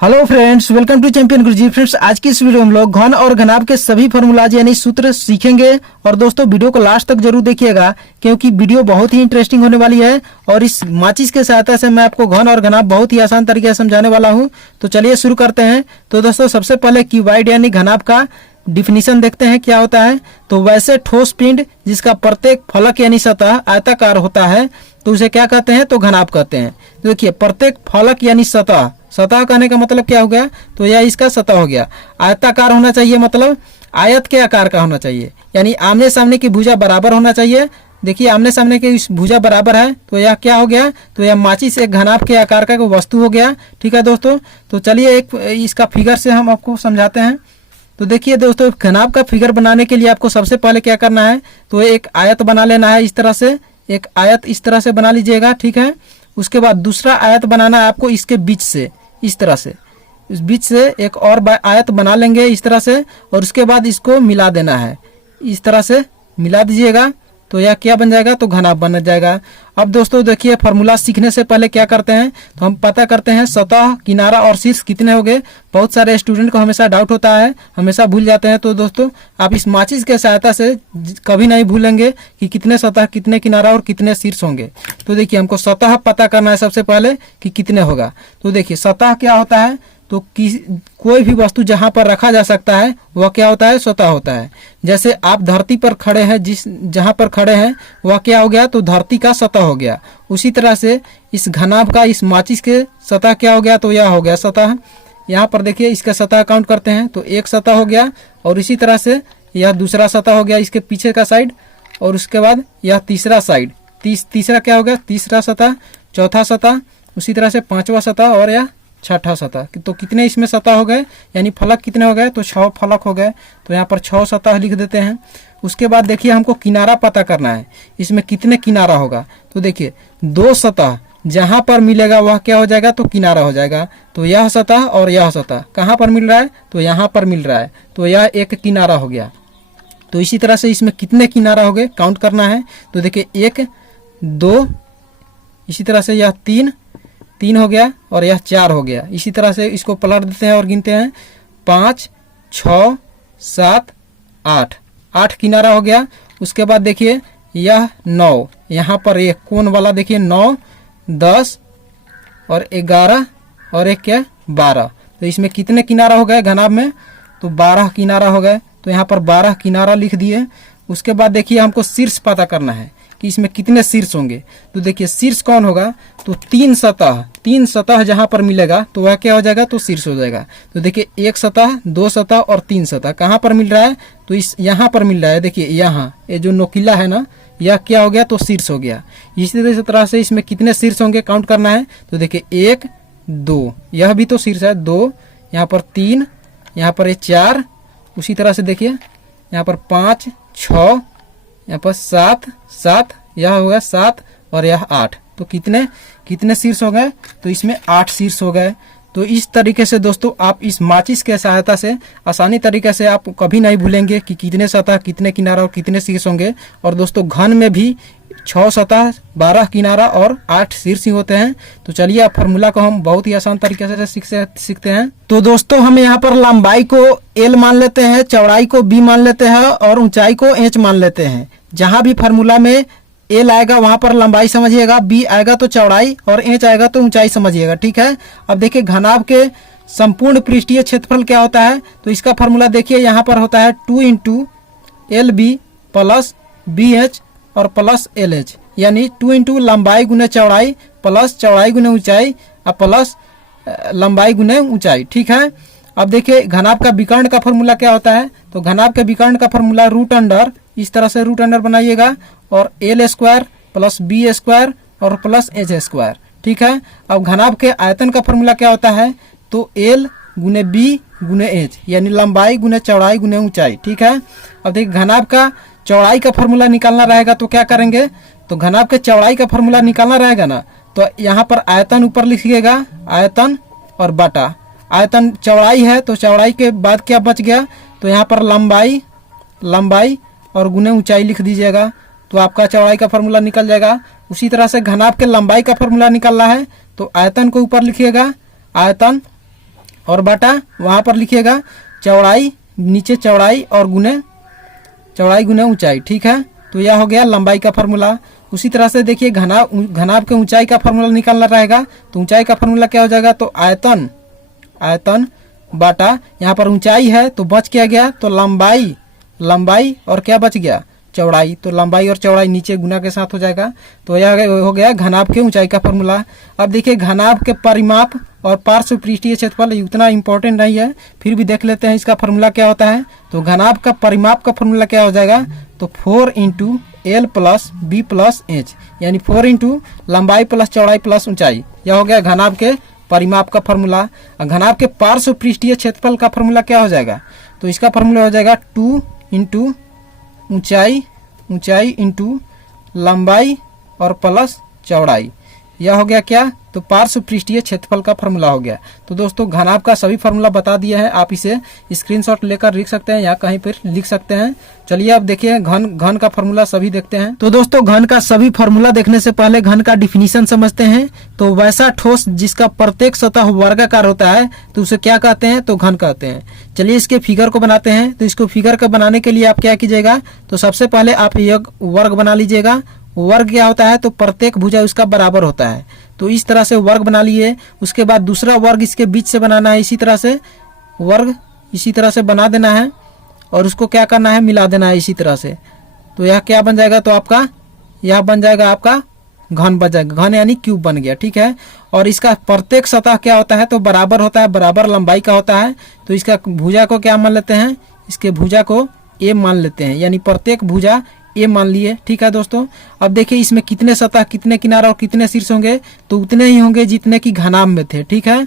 Hello friends, welcome to champion Guruji. Friends, आज की इस वीडियो में हम लोग घन और घनाभ के सभी फॉर्मूलाज यानी सूत्र सीखेंगे। और दोस्तों, वीडियो को लास्ट तक जरूर देखिएगा क्योंकि वीडियो बहुत ही इंटरेस्टिंग होने वाली है। और इस माचिस के सहायता से मैं आपको घन और घनाभ बहुत ही आसान तरीके से समझाने वाला हूं। तो चलिए शुरू करते हैं। तो दोस्तों, सबसे पहले क्यूबॉइड यानी घनाभ का डिफिनीशन देखते हैं क्या होता है। तो वैसे ठोस पिंड जिसका प्रत्येक फलक यानी सतह आयताकार होता है तो उसे क्या कहते हैं, तो घनाभ कहते हैं। तो देखिए, प्रत्येक फलक यानी सतह, सतह कहने का मतलब क्या हो गया, तो यह इसका सतह हो गया। आयताकार होना चाहिए मतलब आयत के आकार का होना चाहिए, यानी आमने सामने की भुजा बराबर होना चाहिए। देखिए, आमने सामने की भुजा बराबर है तो यह क्या हो गया, तो यह माचिस एक घनाभ के आकार का वस्तु हो गया। ठीक है दोस्तों, तो चलिए एक इसका फिगर से हम आपको समझाते हैं। तो देखिए दोस्तों, घनाभ का फिगर बनाने के लिए आपको सबसे पहले क्या करना है, तो एक आयत बना लेना है। इस तरह से एक आयत इस तरह से बना लीजिएगा। ठीक है, उसके बाद दूसरा आयत बनाना है आपको इसके बीच से, इस तरह से इस बीच से एक और आयत बना लेंगे इस तरह से, और उसके बाद इसको मिला देना है। इस तरह से मिला दीजिएगा तो यह क्या बन जाएगा, तो घनाभ बन जाएगा। अब दोस्तों देखिए, फार्मूला सीखने से पहले क्या करते हैं, तो हम पता करते हैं सतह, किनारा और शीर्ष कितने हो गए। बहुत सारे स्टूडेंट को हमेशा डाउट होता है, हमेशा भूल जाते हैं। तो दोस्तों, आप इस माचिस के सहायता से कभी नहीं भूलेंगे कि कितने सतह, कितने किनारा और कितने शीर्ष होंगे। तो देखिए, हमको सतह पता करना है सबसे पहले कि कितने होगा। तो देखिए, सतह क्या होता है, तो कोई भी वस्तु जहां पर रखा जा सकता है वह क्या होता है, सतह होता है। जैसे आप धरती पर खड़े हैं, जहां पर खड़े हैं वह क्या हो गया, तो धरती का सतह हो गया। उसी तरह से इस घनाभ का, इस माचिस के सतह क्या हो गया, तो यह हो गया सतह। यहाँ पर देखिए, इसका सतह काउंट करते हैं तो एक सतह हो गया। और इसी तरह से यह दूसरा सतह हो गया, इसके पीछे का साइड। और उसके बाद यह तीसरा साइड, तीसरा क्या हो गया, तीसरा सतह, चौथा सतह, उसी तरह से पांचवा सतह और यह छठा सतह। तो कितने इसमें सतह हो गए, यानी फलक कितने हो गए, तो 6 फलक हो गए। तो यहाँ पर 6 सतह लिख देते हैं। उसके बाद देखिए, हमको किनारा पता करना है, इसमें कितने किनारा होगा। तो देखिए, 2 सतह जहां पर मिलेगा वह क्या हो जाएगा, तो किनारा हो जाएगा। तो यह सतह और यह सतह कहाँ पर मिल रहा है, तो यहाँ पर मिल रहा है, तो यह एक किनारा हो गया। तो इसी तरह से इसमें कितने किनारा हो गए काउंट करना है। तो देखिए, 1 2, इसी तरह से यह 3 हो गया और यह 4 हो गया। इसी तरह से इसको पलट देते हैं और गिनते हैं, 5 6 7 8 किनारा हो गया। उसके बाद देखिए, यह 9, यहाँ पर एक कोन वाला देखिए 9 10 और 11 और एक क्या 12। तो इसमें कितने किनारा हो गए घनाभ में, तो 12 किनारा हो गए। तो यहाँ पर 12 किनारा लिख दिए। उसके बाद देखिए, हमको शीर्ष पता करना है कि इसमें कितने शीर्ष होंगे। तो देखिए, शीर्ष कौन होगा, तो 3 सतह जहां पर मिलेगा तो वह क्या हो जाएगा, तो शीर्ष हो जाएगा। तो देखिए, 1 सतह, 2 सतह और 3 सतह कहां पर मिल रहा है, तो इस यहाँ पर मिल रहा है। देखिए, यहाँ ये जो नोकीला है ना, यह क्या हो गया, तो शीर्ष हो गया। इसी तरह से इसमें कितने शीर्ष होंगे काउंट करना है। तो देखिए, 1 2, यह भी तो शीर्ष है, 2, यहाँ पर 3, यहाँ पर 4, उसी तरह से देखिए यहाँ पर 5 6, यहाँ पर 7 यह हो गया 7 और यह 8। तो कितने शीर्ष हो गए, तो इसमें 8 शीर्ष हो गए। तो इस तरीके से दोस्तों, आप इस माचिस के सहायता से आसानी तरीके से आप कभी नहीं भूलेंगे कि कितने सतह, कितने किनारा और कितने शीर्ष होंगे। और दोस्तों, घन में भी 6 सतह, 12 किनारा और 8 शीर्ष ही होते हैं। तो चलिए, आप फार्मूला को हम बहुत ही आसान तरीके से सीखते हैं। तो दोस्तों, हम यहाँ पर लंबाई को L मान लेते हैं, चौड़ाई को B मान लेते हैं और ऊंचाई को H मान लेते हैं। जहां भी फार्मूला में L आएगा वहां पर लंबाई समझिएगा, B आएगा तो चौड़ाई और H आएगा तो ऊंचाई समझिएगा। ठीक है, अब देखिए, घनाभ के संपूर्ण पृष्ठीय क्षेत्रफल क्या होता है, तो इसका फार्मूला देखिए, यहाँ पर होता है 2 × LB प्लस BH और प्लस LH, यानी 2 × लंबाई गुने चौड़ाई प्लस चौड़ाई गुने ऊंचाई और प्लस लंबाई गुने ऊंचाई। ठीक है, अब देखिए, घनाभ का विकर्ण का फॉर्मूला क्या होता है, तो घनाभ के विकर्ण का फॉर्मूला √अंडर, इस तरह से √अंडर बनाइएगा, और L² प्लस B² और प्लस H²। ठीक है, अब घनाभ के आयतन का फॉर्मूला क्या होता है, तो L गुने B गुने H, यानी लंबाई गुने चौड़ाई गुने ऊंचाई। ठीक है, अब देखिए, घनाभ का चौड़ाई का फॉर्मूला निकालना रहेगा तो क्या करेंगे, तो घनाभ के चौड़ाई का फॉर्मूला निकालना रहेगा ना, तो यहाँ पर आयतन ऊपर लिखिएगा, आयतन और बटा आयतन। चौड़ाई है तो चौड़ाई के बाद क्या बच गया, तो यहाँ पर लंबाई और गुने ऊंचाई लिख दीजिएगा, तो आपका चौड़ाई का फॉर्मूला निकल जाएगा। उसी तरह से घनाभ के लंबाई का फॉर्मूला निकालना है, तो आयतन को ऊपर लिखिएगा, आयतन और बटा वहां पर लिखिएगा चौड़ाई, नीचे चौड़ाई और गुने चौड़ाई गुने ऊंचाई। ठीक है, तो यह हो गया लंबाई का फॉर्मूला। उसी तरह से देखिए घनाभ के ऊंचाई का फॉर्मूला निकालना रहेगा। तो ऊंचाई का फॉर्मूला क्या हो जाएगा, तो आयतन बाटा यहाँ पर ऊंचाई है तो बच क्या गया, तो लंबाई और क्या बच गया, चौड़ाई। तो लंबाई और चौड़ाई नीचे गुना के साथ हो जाएगा। तो यह हो गया घनाभ के ऊंचाई का फॉर्मूला। अब देखिए घनाभ के परिमाप और पार्श्व पृष्ठीय क्षेत्रफल उतना इंपॉर्टेंट नहीं है, फिर भी देख लेते हैं इसका फॉर्मूला क्या होता है। तो घनाभ का परिमाप का फॉर्मूला क्या हो जाएगा, तो 4 × L + B + H, यानी 4 × लंबाई प्लस चौड़ाई प्लस ऊंचाई। यह हो गया घनाभ के परिमाप का फॉर्मूला। घनाभ के पार्श्व पृष्ठीय क्षेत्रफल का फॉर्मूला क्या हो जाएगा, तो इसका फॉर्मूला हो जाएगा 2 × ऊंचाई × लंबाई और प्लस चौड़ाई। यह हो गया क्या, तो पार्श्व पृष्ठीय क्षेत्रफल का फॉर्मूला हो गया। तो दोस्तों घनाभ का सभी फॉर्मूला बता दिया है, आप इसे स्क्रीनशॉट लेकर लिख सकते हैं या कहीं पर लिख सकते हैं। चलिए अब देखिए घन का फॉर्मूला सभी देखते हैं। तो दोस्तों घन का सभी फॉर्मूला देखने से पहले घन का डिफिनीशन समझते हैं। तो वैसा ठोस जिसका प्रत्येक सतह वर्गाकार होता है तो उसे क्या कहते हैं, तो घन कहते हैं। चलिए इसके फिगर को बनाते हैं। तो इसको फिगर को बनाने के लिए आप क्या कीजिएगा, तो सबसे पहले आप एक वर्ग बना लीजिएगा। वर्ग क्या होता है, तो प्रत्येक भुजा उसका बराबर होता है। तो इस तरह से वर्ग बना लिए। उसके बाद दूसरा वर्ग इसके बीच से बनाना है, इसी तरह से वर्ग इसी तरह से बना देना है और उसको क्या करना है, मिला देना है इसी तरह से। तो यह क्या बन जाएगा, तो आपका यह बन जाएगा आपका घन बन जाएगा, घन यानी क्यूब बन गया। ठीक है, और इसका प्रत्येक सतह क्या होता है, तो बराबर होता है, बराबर लंबाई का होता है। तो इसका भुजा को क्या मान लेते हैं, इसके भुजा को ए मान लेते हैं, यानी प्रत्येक भुजा ए मान लिए। ठीक है दोस्तों, अब देखिए इसमें कितने सतह, कितने किनारा और कितने शीर्ष होंगे, तो उतने ही होंगे जितने की घनाभ में थे। ठीक है,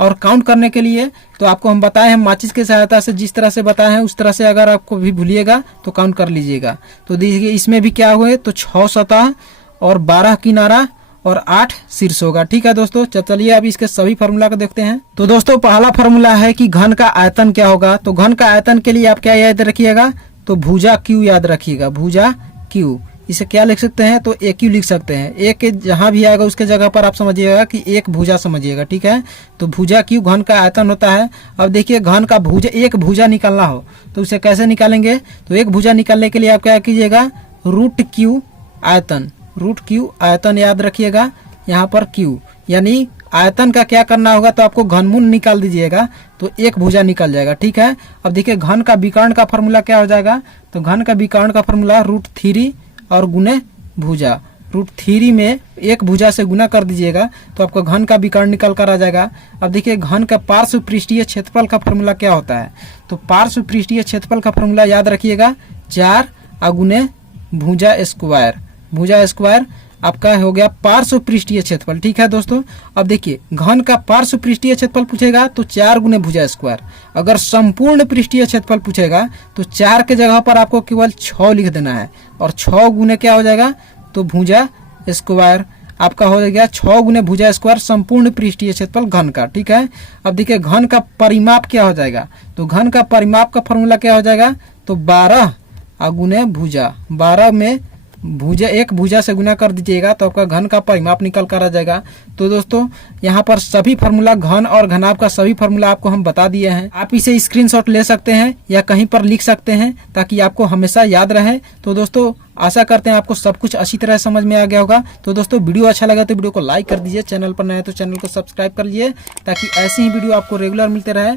और काउंट करने के लिए तो आपको हम बताए हैं माचिस की सहायता से, जिस तरह से बताए हैं उस तरह से अगर आपको भी भूलिएगा तो काउंट कर लीजिएगा। तो देखिए इसमें भी क्या हुए, तो 6 सतह और 12 किनारा और 8 शीर्ष होगा। ठीक है दोस्तों, चलिए अब इसके सभी फार्मूला को देखते हैं। तो दोस्तों पहला फार्मूला है कि घन का आयतन क्या होगा। तो घन का आयतन के लिए आप क्या याद रखिएगा, तो भुजा क्यू याद रखिएगा, भुजा क्यू। इसे क्या लिख सकते हैं, तो ए क्यू लिख सकते हैं। एक जहां भी आएगा उसके जगह पर आप समझिएगा कि एक भुजा समझिएगा। ठीक है, तो भुजा क्यू घन का आयतन होता है। अब देखिए घन का भुजा, एक भुजा निकालना हो तो उसे कैसे निकालेंगे, तो एक भुजा निकालने के लिए आप क्या कीजिएगा, √Q आयतन, √Q आयतन याद रखिएगा। यहाँ पर Q यानी आयतन का क्या करना होगा, तो आपको घनमूल निकाल दीजिएगा तो एक भुजा निकल जाएगा। ठीक है, अब देखिए घन का विकर्ण का फॉर्मूला क्या हो जाएगा, तो घन का विकर्ण का फॉर्मूला √3 और गुने भुजा, √3 में एक भुजा से गुना कर दीजिएगा तो आपको घन का विकर्ण निकल कर आ जाएगा। अब देखिए घन का पार्श्व पृष्ठीय क्षेत्रफल का फॉर्मूला क्या होता है, तो पार्श्व पृष्ठीय क्षेत्रफल का फॉर्मूला याद रखिएगा 4 गुने भुजा स्क्वायर, भुजा स्क्वायर आपका हो गया पार्श्व पृष्ठीय क्षेत्रफल। ठीक है दोस्तों, अब देखिए घन का पार्श्व पृष्ठीय क्षेत्रफल पूछेगा तो 4 गुने भुजा स्क्वायर। अगर संपूर्ण पृष्ठीय क्षेत्रफल पूछेगा तो 4 के जगह पर आपको केवल 6 लिख देना है और 6 गुने क्या हो जाएगा, तो भुजा स्क्वायर आपका हो गया 6 गुने भुजा स्क्वायर संपूर्ण पृष्ठीय क्षेत्रफल घन का। ठीक है, अब देखिए घन का परिमाप क्या हो जाएगा, तो घन का परिमाप का फॉर्मूला क्या हो जाएगा, तो 12 गुने भुजा, 12 में भुजा एक भुजा से गुना कर दीजिएगा तो आपका घन का परिमाप निकल कर आ जाएगा। तो दोस्तों यहाँ पर सभी फार्मूला घन और घनाभ का सभी फार्मूला आपको हम बता दिए हैं। आप इसे स्क्रीनशॉट ले सकते हैं या कहीं पर लिख सकते हैं ताकि आपको हमेशा याद रहे। तो दोस्तों आशा करते हैं आपको सब कुछ अच्छी तरह समझ में आ गया होगा। तो दोस्तों वीडियो अच्छा लगा तो वीडियो को लाइक कर दीजिए, चैनल पर नए तो चैनल को सब्सक्राइब कर लीजिए ताकि ऐसी ही वीडियो आपको रेगुलर मिलते रहे।